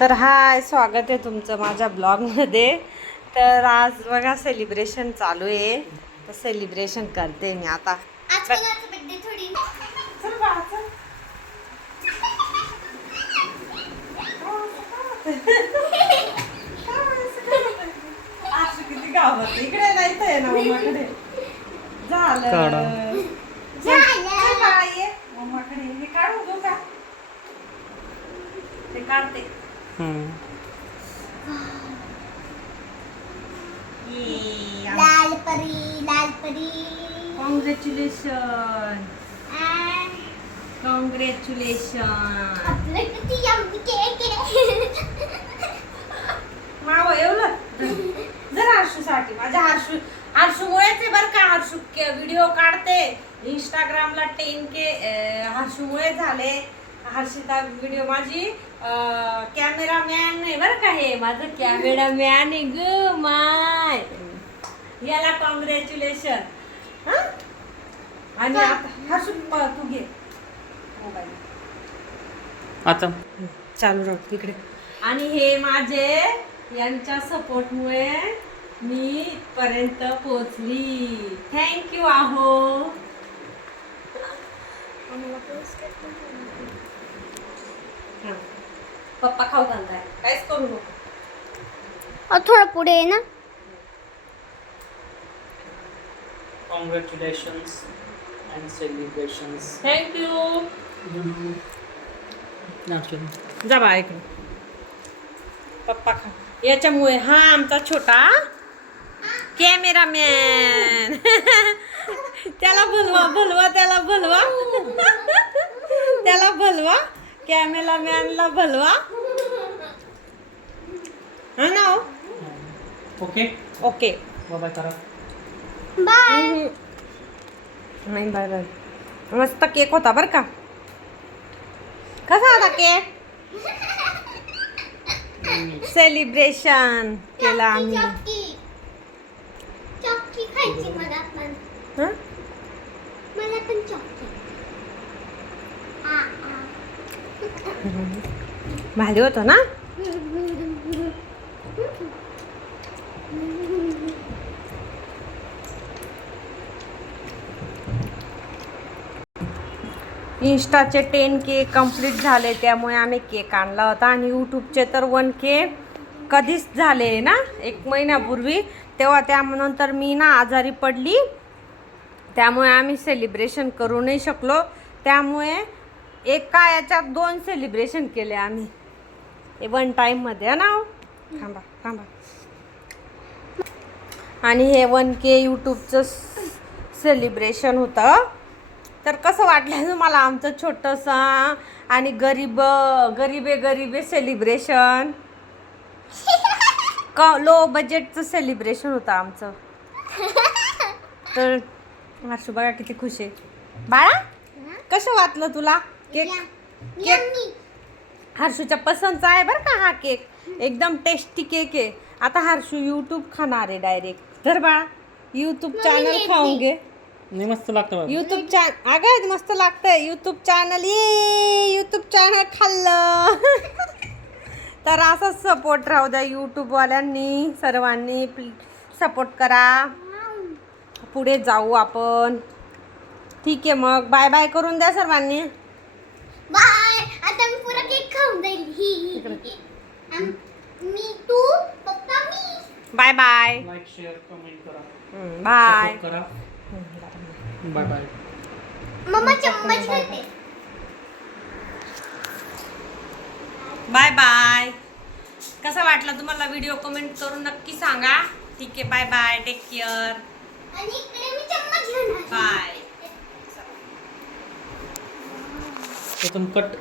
तर हाय, स्वागत आहे तुमचं माझ्या ब्लॉगमध्ये. तर आज बघा सेलिब्रेशन चालू आहे, तर सेलिब्रेशन करते मी आता. आज कोणाचा बर्थडे थोडी चल बाळा, चल. आज किती गावात इकडे नाही तर ना मम्माकडे झालं. चल बाळा, ये मम्माकडे. हे काढू दो का? ते काढते. लाल परी कॉंग्रॅच्युलेशन. आपलं किती यम्मी केक आहे. माव एवढं जर हर्षूसाठी, माझ्या हर्षूमुळेच आहे बरं का. हर्षू व्हिडिओ काढते इंस्टाग्रामला 10K हर्षूमुळे झाले. हर्षिता व्हिडिओ माझी कॅमेरामॅन आहे बरं का. हे माझं कॅमेरामॅन आहे ग माय. याला कॉंग्रॅच्युलेशन. हा, आणि आता हर्षू तू घे मोबाईल आता चालू राहू इकडे. आणि हे माझे यांच्या सपोर्टमुळे मी इथपर्यंत पोहोचली. थँक्यू आहो. हा. पप्पा खाऊ घालताय, काहीच करू नको. थोडं पुढे आहे ना. Congratulations and celebrations. थँक्यू. नाचून जा बा ऐकून. पप्पा खा. याच्यामुळे हा आमचा छोटा कॅमेरामॅन. त्याला भलवा त्याला भलवा त्याला भलवा. कॅमेरामॅनला भलवा. हा ना. ओके ओके बाय करा. बाय. नाही बाय बाय. मस्त केक होता बरं का. कसा होता केक? सेलिब्रेशन केलं आम्ही. चॉकी खायची मला पण. हं? मला पण चॉकी. भारी होतं ना. इंस्टाचे 10K कंप्लीट झाले, त्यामुळे आम्ही केक आणला होता. आणि यूट्यूबचे तर 1K कधीच झाले ना, 1 महिन्यापूर्वी. तेव्हा त्यानंतर मी ना आजारी पडली, त्यामुळे आम्ही सेलिब्रेशन करू नाही शकलो. त्यामुळे एका याच्यात 2 सेलिब्रेशन केले आम्ही 1 टाईममध्ये ना. थांबा थांबा. आणि हे 1K यूट्यूबचं सेलिब्रेशन होतं. तर कसं वाटलं तुम्हाला आमचं छोटंसं आणि गरीबे सेलिब्रेशन. लो बजेटचं सेलिब्रेशन होतं आमचं. तर हर्षू बघा किती खुश आहे. बाळा कसं वाटलं तुला केक? हर्षूच्या पसंतचा आहे बरं का हा केक. एकदम टेस्टी केक आहे. आता हर्षू यूट्यूब खाणार आहे डायरेक्ट. तर बाळा यूट्यूब चॅनल खाऊन घे. नाही मस्त लागतं. यूट्यूब चॅनल अगं मस्त लागतंय. यूट्यूब चॅनल यूट्यूब चॅनल खाल्लं. तर असाच सपोर्ट राहू द्या यूट्यूबवाल्यांनी. सर्वांनी सपोर्ट करा. पुढे जाऊ आपण. ठीक आहे मग बाय बाय करून द्या सर्वांनी. बाय. आता मी पुरा केक खाऊन जाईल. मी तू पप्पा मी. Bye bye. Like share comment करा. बाय. Support करा. Bye bye. मम्मा चम्मच घेते. Bye bye. कसा वाटला तुम्हाला व्हिडिओ? कमेंट करून नक्की सांगा. ठीक आहे, बाय बाय. Take care. आणि इकडे मी चम्मच घेणार. बाय. कट